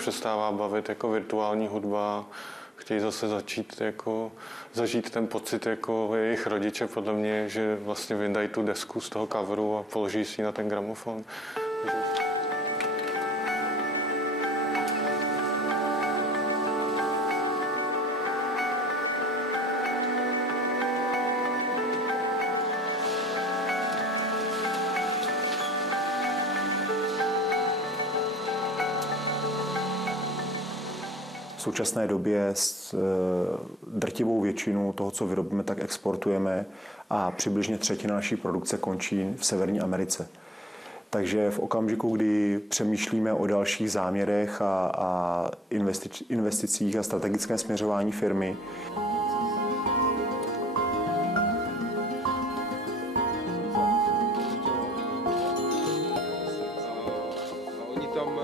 přestává bavit jako virtuální hudba, chtějí zase začít jako zažít ten pocit jako jejich rodiče, podle mě, že vlastně vyndají tu desku z toho coveru a položí si ji na ten gramofon. V současné době drtivou většinu toho, co vyrobíme, tak exportujeme a přibližně třetina naší produkce končí v Severní Americe. Takže v okamžiku, kdy přemýšlíme o dalších záměrech a investicích a strategickém směřování firmy, Oni tam